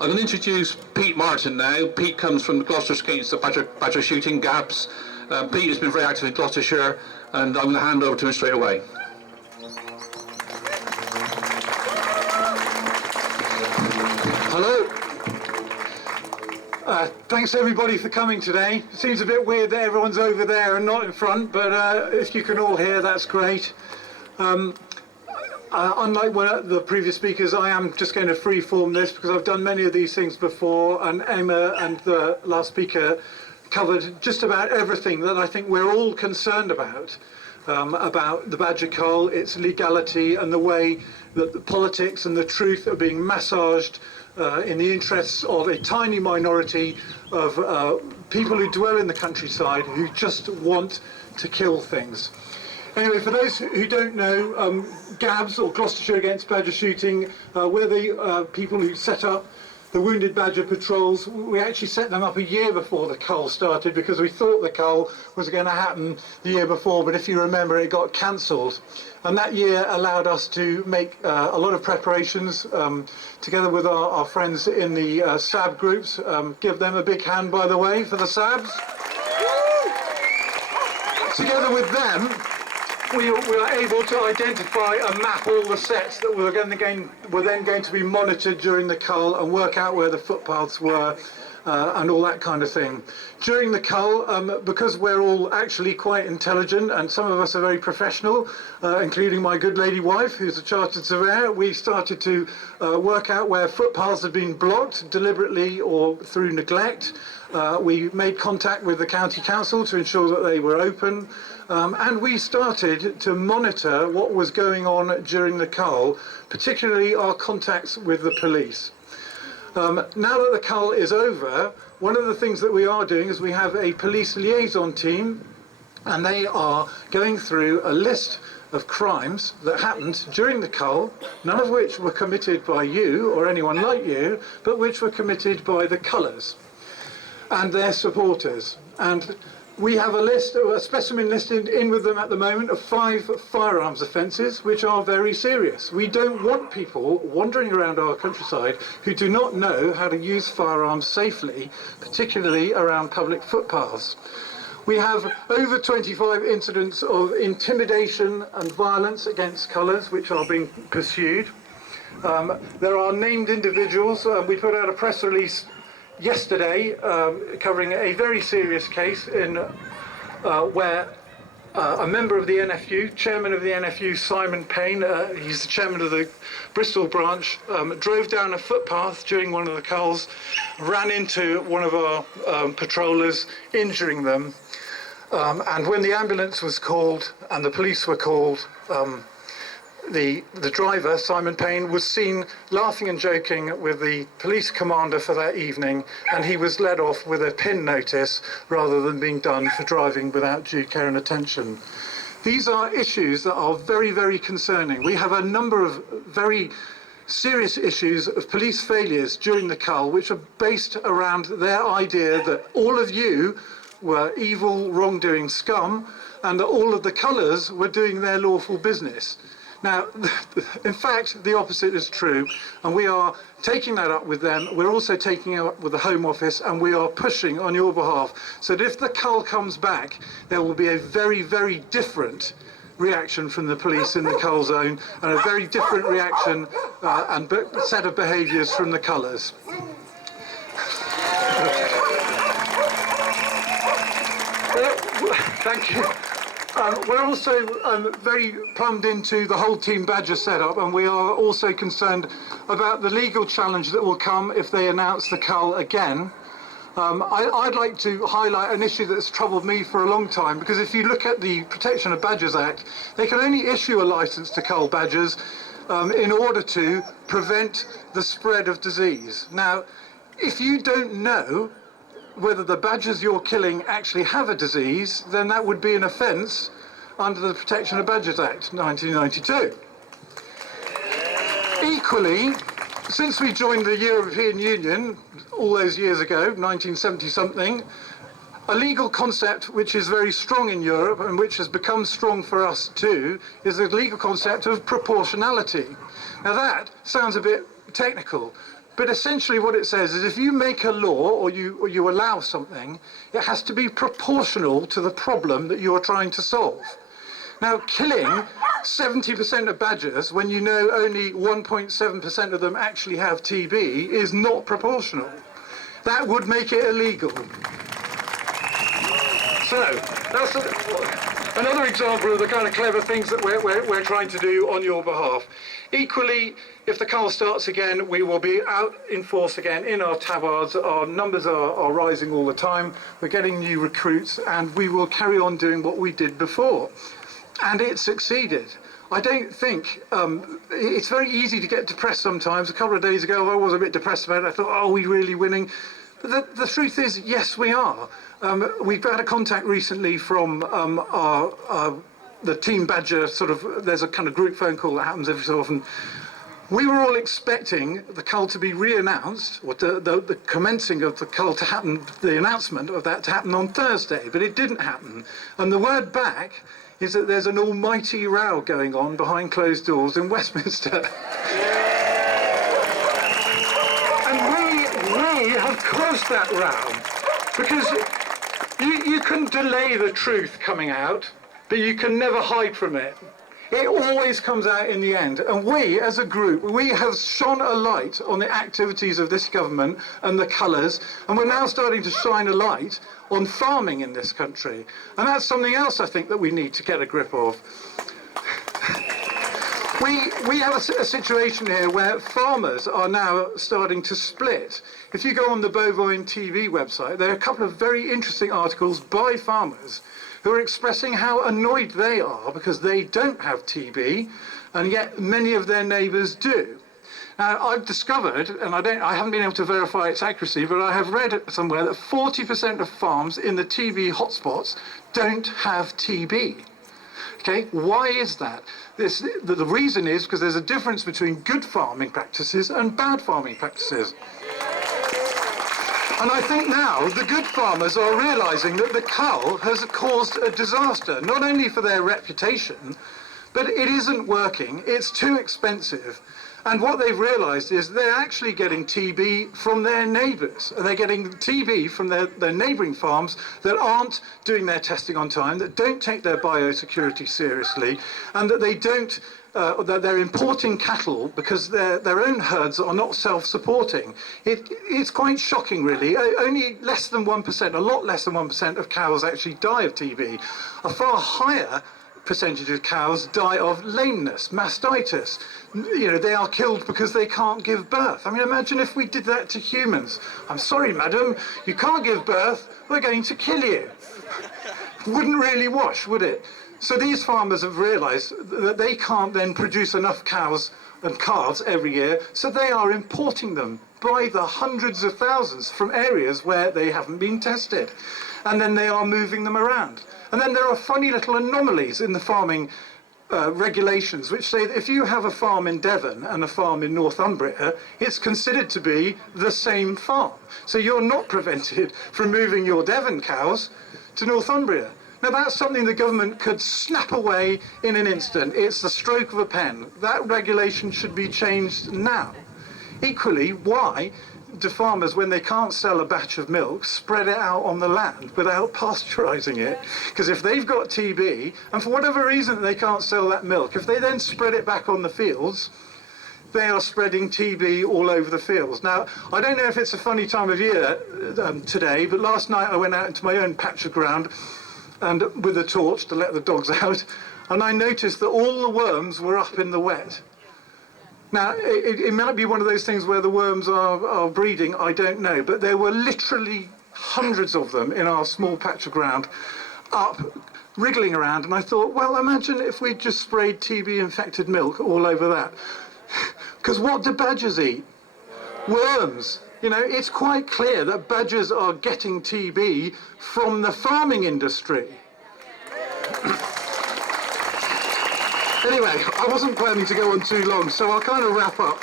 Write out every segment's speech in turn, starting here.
I'm going to introduce Pete Martin now. Pete comes from the Gloucester Skates, the badger shooting gaps. Pete has been very active in Gloucestershire, and I'm going to hand over to him straight away. Hello. Thanks everybody for coming today. It seems a bit weird that everyone's over there and not in front, but if you can all hear, that's great. Unlike the previous speakers, I am just going to freeform this because I've done many of these things before, and Emma and the last speaker covered just about everything that I think we're all concerned about the Badger Cull, its legality, and the way that the politics and the truth are being massaged in the interests of a tiny minority of people who dwell in the countryside who just want to kill things. Anyway, for those who don't know, GABS, or Gloucestershire Against Badger Shooting, we're the people who set up the Wounded Badger Patrols. We actually set them up a year before the Cull started because we thought the Cull was going to happen the year before, but if you remember, it got cancelled. And that year allowed us to make a lot of preparations together with our friends in the SAB groups. Give them a big hand, by the way, for the SABs. Together with them, we were able to identify and map all the sets that were then going to be monitored during the Cull and work out where the footpaths were and all that kind of thing. During the Cull, because we're all actually quite intelligent and some of us are very professional, including my good lady wife, who's a chartered surveyor, we started to work out where footpaths had been blocked deliberately or through neglect. We made contact with the county council to ensure that they were open. And we started to monitor what was going on during the Cull, particularly our contacts with the police. Now that the Cull is over, one of the things that we are doing is we have a police liaison team, and they are going through a list of crimes that happened during the Cull, none of which were committed by you or anyone like you, but which were committed by the colours and their supporters. And we have a specimen list in with them at the moment of 5 firearms offences, which are very serious. We don't want people wandering around our countryside who do not know how to use firearms safely, particularly around public footpaths. We have over 25 incidents of intimidation and violence against colours, which are being pursued. There are named individuals. We put out a press release yesterday covering a very serious case in where a member of the NFU, chairman of the NFU, Simon Payne, he's the chairman of the Bristol branch, drove down a footpath during one of the culls, ran into one of our patrollers, injuring them, and when the ambulance was called and the police were called, the driver, Simon Payne, was seen laughing and joking with the police commander for that evening, and he was let off with a pin notice rather than being done for driving without due care and attention. These are issues that are very, very concerning. We have a number of very serious issues of police failures during the Cull, which are based around their idea that all of you were evil, wrongdoing scum, and that all of the colours were doing their lawful business. Now, in fact, the opposite is true, and we are taking that up with them. We're also taking it up with the Home Office, and we are pushing on your behalf so that if the Cull comes back, there will be a very, very different reaction from the police in the Cull zone, and a very different reaction and set of behaviours from the colours. Thank you. We're also very plumbed into the whole Team Badger setup, and we are also concerned about the legal challenge that will come if they announce the Cull again. I'd like to highlight an issue that's troubled me for a long time, because if you look at the Protection of Badgers Act, they can only issue a licence to cull badgers in order to prevent the spread of disease. Now, if you don't know whether the badgers you're killing actually have a disease, then that would be an offence under the Protection of Badgers Act 1992. Equally, since we joined the European Union all those years ago, 1970-something, a legal concept which is very strong in Europe and which has become strong for us too is the legal concept of proportionality. Now that sounds a bit technical, But essentially what it says is if you make a law or you allow something, it has to be proportional to the problem that you are trying to solve. Now, killing 70% of badgers when you know only 1.7% of them actually have TB is not proportional. That would make it illegal. So, that's another example of the kind of clever things that we're trying to do on your behalf. Equally, if the Cull starts again, we will be out in force again in our tabards. Our numbers are rising all the time. We're getting new recruits, and we will carry on doing what we did before. And it succeeded. I don't think, it's very easy to get depressed sometimes. A couple of days ago I was a bit depressed about it. I thought, are we really winning? But the truth is, yes we are. We've had a contact recently from the Team Badger there's a kind of group phone call that happens every so often. We were all expecting the Cull to be re-announced, or the commencing of the Cull to happen, the announcement of that to happen on Thursday, but it didn't happen. And the word back is that there's an almighty row going on behind closed doors in Westminster. And we have caused that row, because you can delay the truth coming out, but you can never hide from it. It always comes out in the end. And we, as a group, we have shone a light on the activities of this government and the colours, and we're now starting to shine a light on farming in this country. And that's something else I think that we need to get a grip of. We have a situation here where farmers are now starting to split. If you go on the Bovine TV website, there are a couple of very interesting articles by farmers who are expressing how annoyed they are because they don't have TB, and yet many of their neighbours do. Now, I've discovered, and I haven't been able to verify its accuracy, but I have read somewhere that 40% of farms in the TB hotspots don't have TB. Okay, why is that? The reason is because there's a difference between good farming practices and bad farming practices. And I think now the good farmers are realising that the Cull has caused a disaster, not only for their reputation, but it isn't working, it's too expensive. And what they've realised is they're actually getting TB from their neighbours. And they're getting TB from their neighbouring farms that aren't doing their testing on time, that don't take their biosecurity seriously, and that they don't that they're importing cattle because their own herds are not self-supporting. It's quite shocking, really. Only less than 1%, a lot less than 1% of cows actually die of TB. A far higher percentage of cows die of lameness, mastitis. You know, they are killed because they can't give birth. I mean, imagine if we did that to humans. I'm sorry, madam, you can't give birth, we're going to kill you. Wouldn't really wash, would it? So these farmers have realised that they can't then produce enough cows and calves every year, so they are importing them by the hundreds of thousands from areas where they haven't been tested. And then they are moving them around. And then there are funny little anomalies in the farming regulations which say that if you have a farm in Devon and a farm in Northumbria, it's considered to be the same farm. So you're not prevented from moving your Devon cows to Northumbria. Now that's something the government could snap away in an instant. It's the stroke of a pen. That regulation should be changed now. Equally, why do farmers, when they can't sell a batch of milk, spread it out on the land without pasteurising it? Because if they've got TB, and for whatever reason they can't sell that milk, if they then spread it back on the fields, they are spreading TB all over the fields. Now, I don't know if it's a funny time of year today, but last night I went out into my own patch of ground and with a torch to let the dogs out, and I noticed that all the worms were up in the wet. Now, it might be one of those things where the worms are breeding, I don't know, but there were literally hundreds of them in our small patch of ground up, wriggling around, and I thought, well, imagine if we just sprayed TB-infected milk all over that. Because what do badgers eat? Worms. You know, it's quite clear that badgers are getting TB from the farming industry. Anyway, I wasn't planning to go on too long, so I'll kind of wrap up.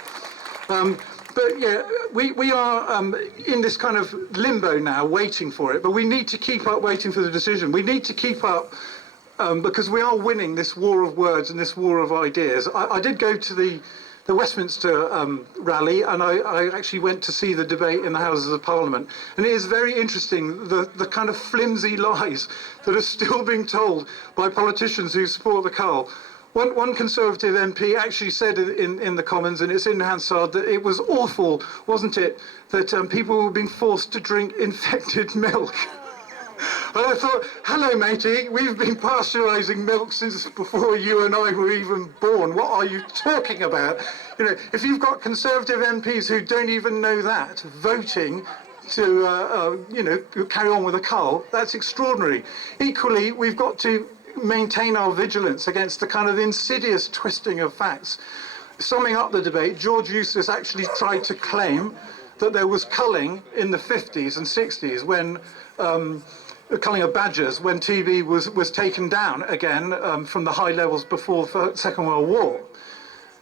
But yeah, we are in this kind of limbo now, waiting for it, but we need to keep up waiting for the decision. We need to keep up because we are winning this war of words and this war of ideas. I did go to the Westminster rally, and I actually went to see the debate in the Houses of Parliament. And it is very interesting, the kind of flimsy lies that are still being told by politicians who support the Cull. One Conservative MP actually said in the Commons, and it's in Hansard, that it was awful, wasn't it, that people were being forced to drink infected milk. And I thought, hello matey, we've been pasteurising milk since before you and I were even born. What are you talking about? You know, if you've got Conservative MPs who don't even know that, voting to, you know, carry on with the Cull, that's extraordinary. Equally, we've got to maintain our vigilance against the kind of insidious twisting of facts. Summing up the debate, George Eustace actually tried to claim that there was culling in the 50s and 60s when culling of badgers, when TB was taken down again from the high levels before the Second World War.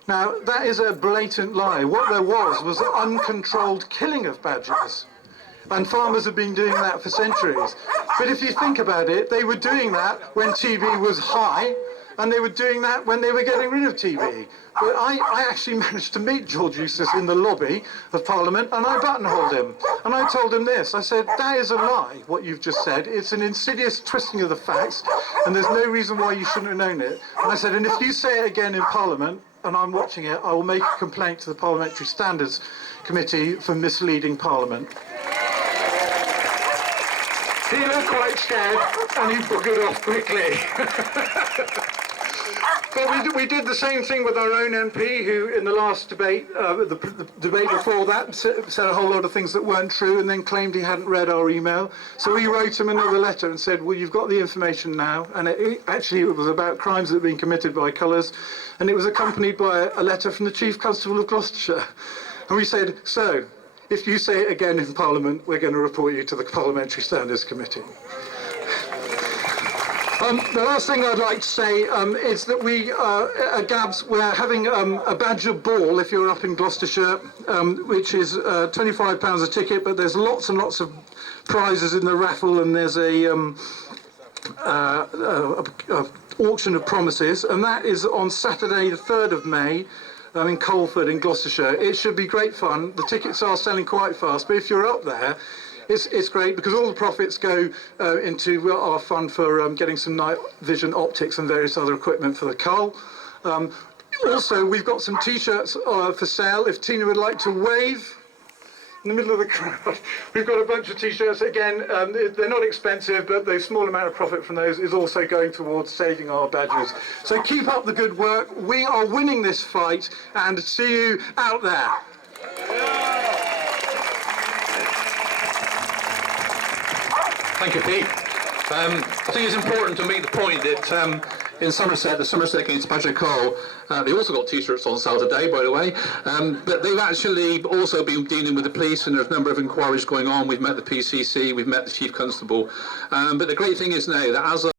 Now, that is a blatant lie. What there was uncontrolled killing of badgers. And farmers have been doing that for centuries. But if you think about it, they were doing that when TB was high, and they were doing that when they were getting rid of TB. But I actually managed to meet George Eustace in the lobby of Parliament, and I buttonholed him. And I told him this. I said, that is a lie, what you've just said. It's an insidious twisting of the facts, and there's no reason why you shouldn't have known it. And I said, and if you say it again in Parliament, and I'm watching it, I will make a complaint to the Parliamentary Standards Committee for misleading Parliament. He looked quite scared, and he buggered off quickly. But we did the same thing with our own MP, who in the last debate, the debate before that, said a whole lot of things that weren't true and then claimed he hadn't read our email. So we wrote him another letter and said, well, you've got the information now. And actually it was about crimes that had been committed by colours, and it was accompanied by a letter from the Chief Constable of Gloucestershire. And we said, so, if you say it again in Parliament, we're going to report you to the Parliamentary Standards Committee. The last thing I'd like to say is that we, at GABS, we're having a badger ball if you're up in Gloucestershire, which is £25 a ticket, but there's lots and lots of prizes in the raffle, and there's a auction of promises, and that is on Saturday the 3rd of May in Colford in Gloucestershire. It should be great fun. The tickets are selling quite fast, but if you're up there, it's great because all the profits go into our fund for getting some night vision optics and various other equipment for the Cull. Also, we've got some T-shirts for sale. If Tina would like to wave in the middle of the crowd, we've got a bunch of T-shirts. Again, they're not expensive, but the small amount of profit from those is also going towards saving our badgers. So keep up the good work. We are winning this fight, and see you out there. Thank you, Pete. I think it's important to make the point that in Somerset, the Somerset against Badger Cull, they also got T-shirts on sale today, by the way, but they've actually also been dealing with the police, and there's a number of inquiries going on. We've met the PCC, we've met the Chief Constable, but the great thing is now that as